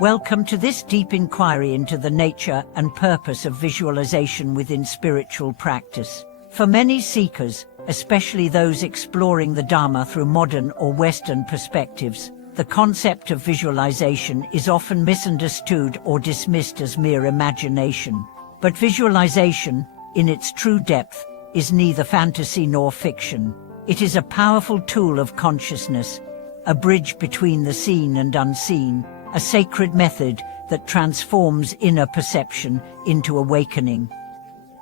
Welcome to this deep inquiry into the nature and purpose of visualization within spiritual practice. For many seekers, especially those exploring the Dharma through modern or Western perspectives, the concept of visualization is often misunderstood or dismissed as mere imagination. But visualization, in its true depth, is neither fantasy nor fiction. It is a powerful tool of consciousness, a bridge between the seen and unseen, a sacred method that transforms inner perception into awakening.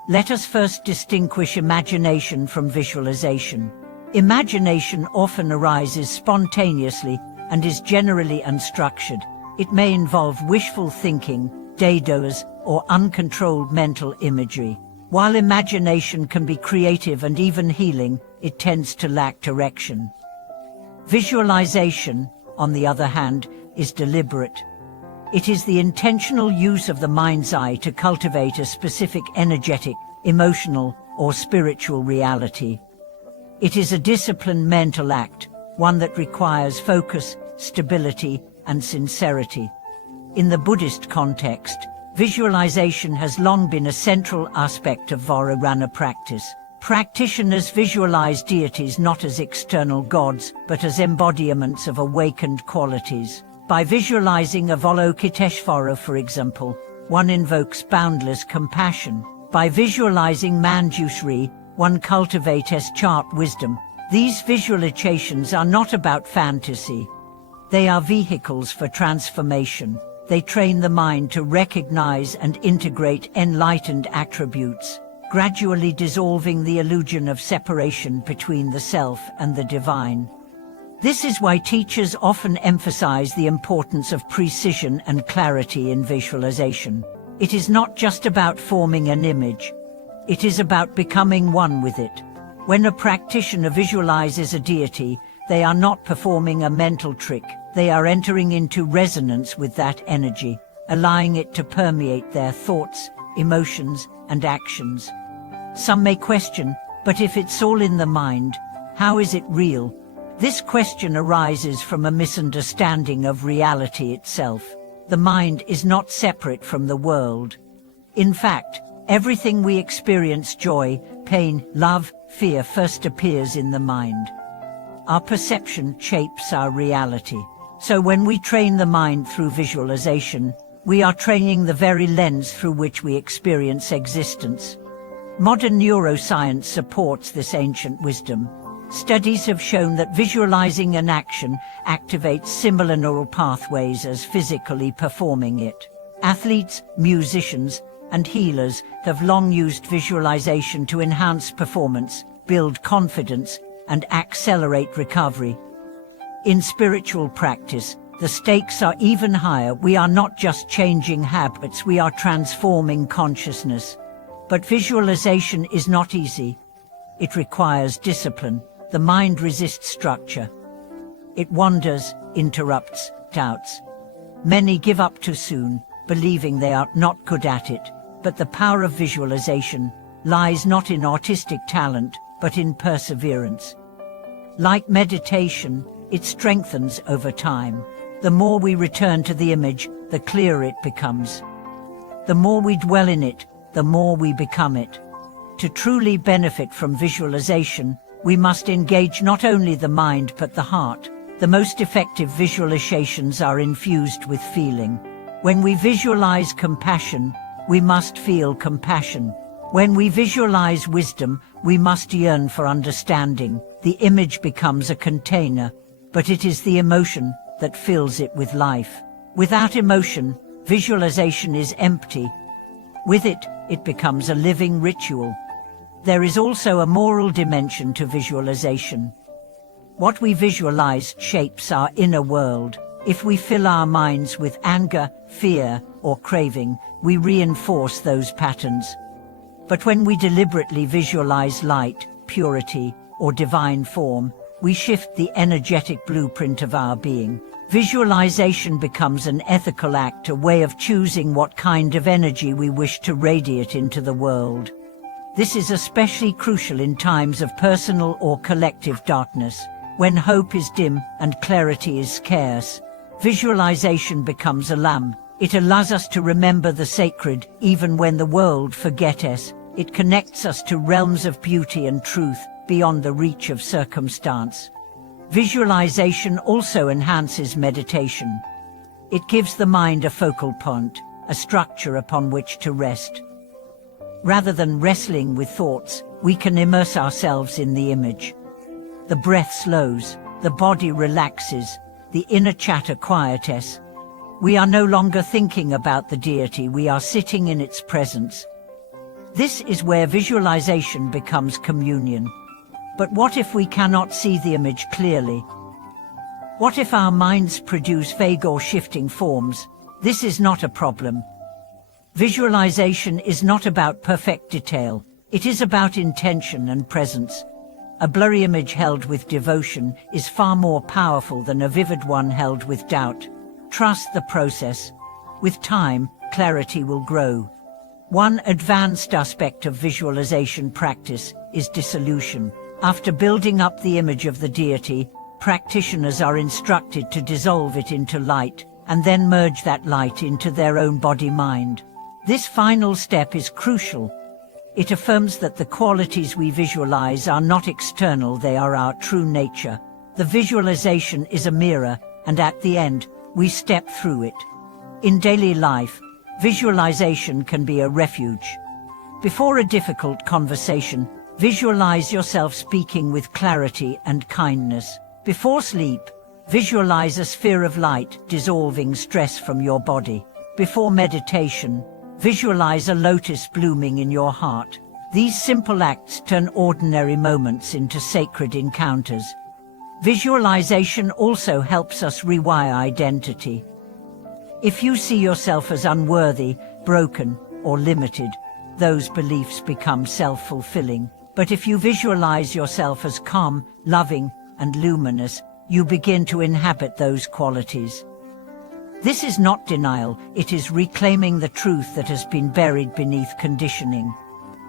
Let us first distinguish imagination from visualization. Imagination often arises spontaneously and is generally unstructured. It may involve wishful thinking, daydreams, or uncontrolled mental imagery. While imagination can be creative and even healing, it tends to lack direction. Visualization, on the other hand, is deliberate. It is the intentional use of the mind's eye to cultivate a specific energetic, emotional, or spiritual reality. It is a disciplined mental act, one that requires focus, stability, and sincerity. In the Buddhist context, visualization has long been a central aspect of Vajrayana practice. Practitioners visualize deities not as external gods, but as embodiments of awakened qualities. By visualizing Avalokiteshvara, for example, one invokes boundless compassion. By visualizing Manjushri, one cultivates chart wisdom. These visualizations are not about fantasy. They are vehicles for transformation. They train the mind to recognize and integrate enlightened attributes, gradually dissolving the illusion of separation between the self and the divine. This is why teachers often emphasize the importance of precision and clarity in visualization. It is not just about forming an image. It is about becoming one with it. When a practitioner visualizes a deity, they are not performing a mental trick. They are entering into resonance with that energy, allowing it to permeate their thoughts, emotions, and actions. Some may question, but if it's all in the mind, how is it real? This question arises from a misunderstanding of reality itself. The mind is not separate from the world. In fact, everything we experience, joy, pain, love, fear, first appears in the mind. Our perception shapes our reality. So when we train the mind through visualization, we are training the very lens through which we experience existence. Modern neuroscience supports this ancient wisdom. Studies have shown that visualizing an action activates similar neural pathways as physically performing it. Athletes, musicians, and healers have long used visualization to enhance performance, build confidence, and accelerate recovery. In spiritual practice, the stakes are even higher. We are not just changing habits, we are transforming consciousness. But visualization is not easy. It requires discipline. The mind resists structure. It wanders, interrupts, doubts. Many give up too soon, believing they are not good at it. But the power of visualization lies not in artistic talent, but in perseverance. Like meditation, it strengthens over time. The more we return to the image, the clearer it becomes. The more we dwell in it, the more we become it. To truly benefit from visualization, we must engage not only the mind but the heart. The most effective visualizations are infused with feeling. When we visualize compassion, we must feel compassion. When we visualize wisdom, we must yearn for understanding. The image becomes a container, but it is the emotion that fills it with life. Without emotion, visualization is empty. With it, it becomes a living ritual. There is also a moral dimension to visualization. What we visualize shapes our inner world. If we fill our minds with anger, fear, or craving, we reinforce those patterns. But when we deliberately visualize light, purity, or divine form, we shift the energetic blueprint of our being. Visualization becomes an ethical act, a way of choosing what kind of energy we wish to radiate into the world. This is especially crucial in times of personal or collective darkness, when hope is dim and clarity is scarce. Visualization becomes a lamp. It allows us to remember the sacred even when the world forgets us. It connects us to realms of beauty and truth beyond the reach of circumstance. Visualization also enhances meditation. It gives the mind a focal point, a structure upon which to rest. Rather than wrestling with thoughts, we can immerse ourselves in the image. The breath slows, the body relaxes, the inner chatter quiets. We are no longer thinking about the deity, we are sitting in its presence. This is where visualization becomes communion. But what if we cannot see the image clearly? What if our minds produce vague or shifting forms? This is not a problem. Visualization is not about perfect detail. It is about intention and presence. A blurry image held with devotion is far more powerful than a vivid one held with doubt. Trust the process. With time, clarity will grow. One advanced aspect of visualization practice is dissolution. After building up the image of the deity, practitioners are instructed to dissolve it into light, and then merge that light into their own body-mind. This final step is crucial. It affirms that the qualities we visualize are not external, they are our true nature. The visualization is a mirror, and at the end, we step through it. In daily life, visualization can be a refuge. Before a difficult conversation, visualize yourself speaking with clarity and kindness. Before sleep, visualize a sphere of light dissolving stress from your body. Before meditation, visualize a lotus blooming in your heart. These simple acts turn ordinary moments into sacred encounters. Visualization also helps us rewire identity. If you see yourself as unworthy, broken, or limited, those beliefs become self-fulfilling. But if you visualize yourself as calm, loving, and luminous, you begin to inhabit those qualities. This is not denial, it is reclaiming the truth that has been buried beneath conditioning.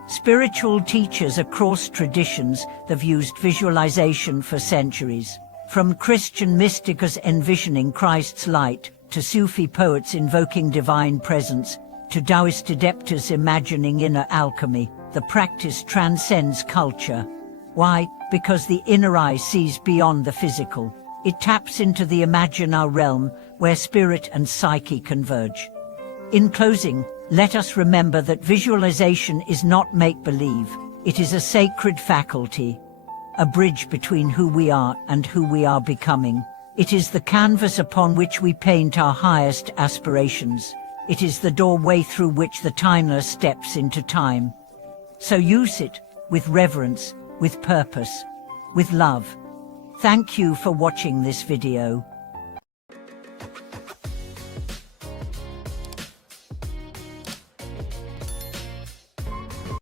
Spiritual teachers across traditions have used visualization for centuries. From Christian mystics envisioning Christ's light, to Sufi poets invoking divine presence, to Taoist adepts imagining inner alchemy, the practice transcends culture. Why? Because the inner eye sees beyond the physical. It taps into the imaginal realm, where spirit and psyche converge. In closing, let us remember that visualization is not make-believe. It is a sacred faculty, a bridge between who we are and who we are becoming. It is the canvas upon which we paint our highest aspirations. It is the doorway through which the timeless steps into time. So use it with reverence, with purpose, with love. Thank you for watching this video.